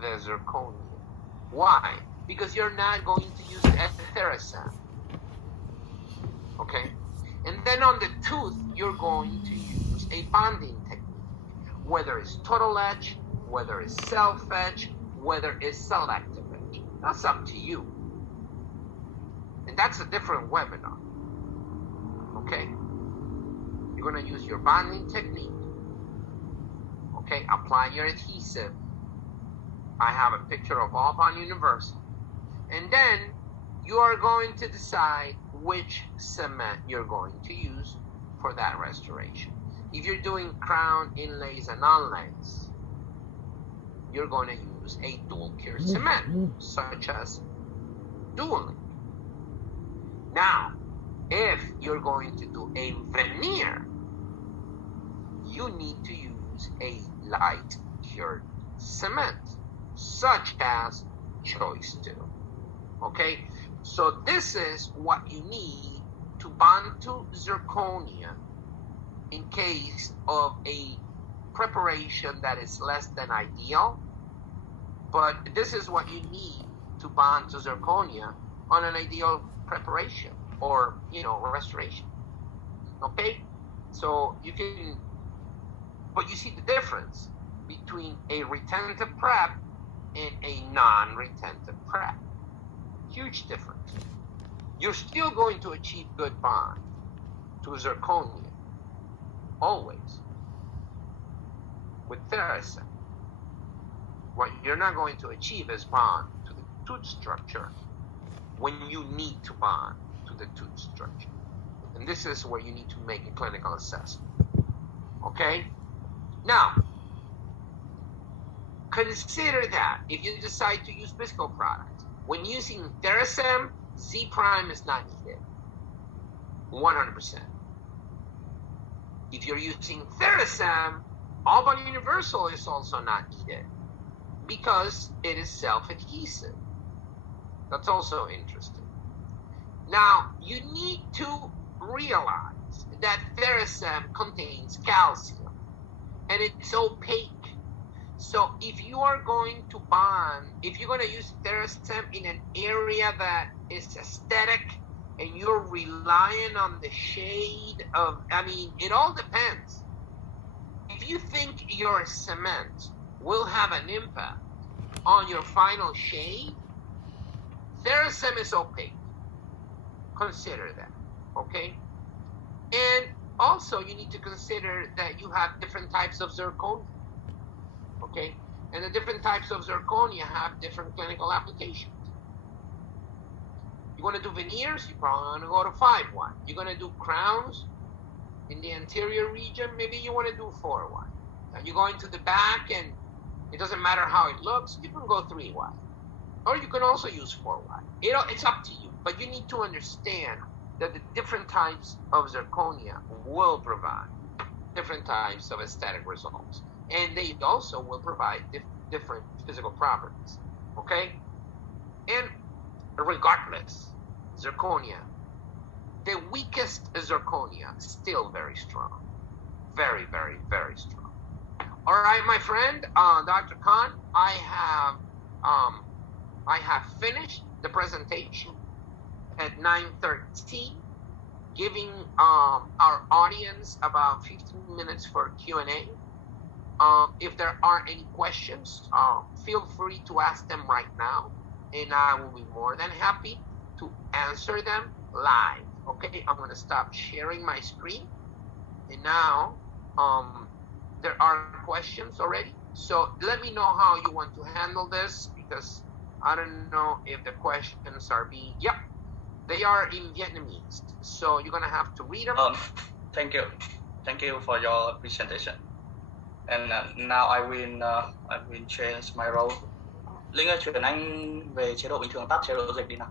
the zirconia. Why? Because you're not going to use theracem. Okay? And then on the tooth, you're going to use a bonding technique. Whether it's total etch, whether it's self-etch, whether it's selective etch. That's up to you. And that's a different webinar. Okay? You're going to use your bonding technique. Okay? Apply your adhesive. I have a picture of All Bond Universal. And then you are going to decide which cement you're going to use for that restoration. If you're doing crown inlays and onlays, you're going to use a dual cure cement, such as dualing. Now, if you're going to do a veneer, you need to use a light cured cement, such as choice 2. Okay, so this is what you need to bond to zirconia in case of a preparation that is less than ideal. But this is what you need to bond to zirconia on an ideal preparation or, restoration. Okay, so you can, but you see the difference between a retentive prep and a non-retentive prep. Huge difference. You're still going to achieve good bond to zirconia, always, with theracem. What you're not going to achieve is bond to the tooth structure when you need to bond to the tooth structure. And this is where you need to make a clinical assessment. Okay? Now, consider that if you decide to use visco products, when using theracem, Z prime is not needed. 100%. If you're using theracem, All Bond Universal is also not needed because it is self-adhesive. That's also interesting. Now, you need to realize that theracem contains calcium and it's opaque. So if you are going to bond, if you're going to use theracem in an area that is aesthetic and you're relying on the shade of, it all depends. If you think your cement will have an impact on your final shade, theracem is opaque. Consider that, okay? And also you need to consider that you have different types of zirconia. Okay, and the different types of zirconia have different clinical applications. You want to do veneers, you probably want to go to 5-1. You're going to do crowns in the anterior region, maybe you want to do 4-1. And you go into the back and it doesn't matter how it looks, you can go 3-1. Or you can also use 4-1. It's up to you, but you need to understand that the different types of zirconia will provide different types of aesthetic results. And they also will provide different physical properties, okay? And regardless, zirconia, the weakest zirconia, still very strong. Very, very, very strong. All right, my friend, Dr. Khan, I have finished the presentation at 9:13, giving our audience about 15 minutes for Q&A. If there are any questions, feel free to ask them right now, and I will be more than happy to answer them live. Okay, I'm going to stop sharing my screen, and now there are questions already. So let me know how you want to handle this, because I don't know if the questions are being, they are in Vietnamese, so you're going to have to read them. Thank you for your presentation. And now I will change my role. Linh ơi, chuyển anh về chế độ bình thường, tắt chế độ dịch đi nào.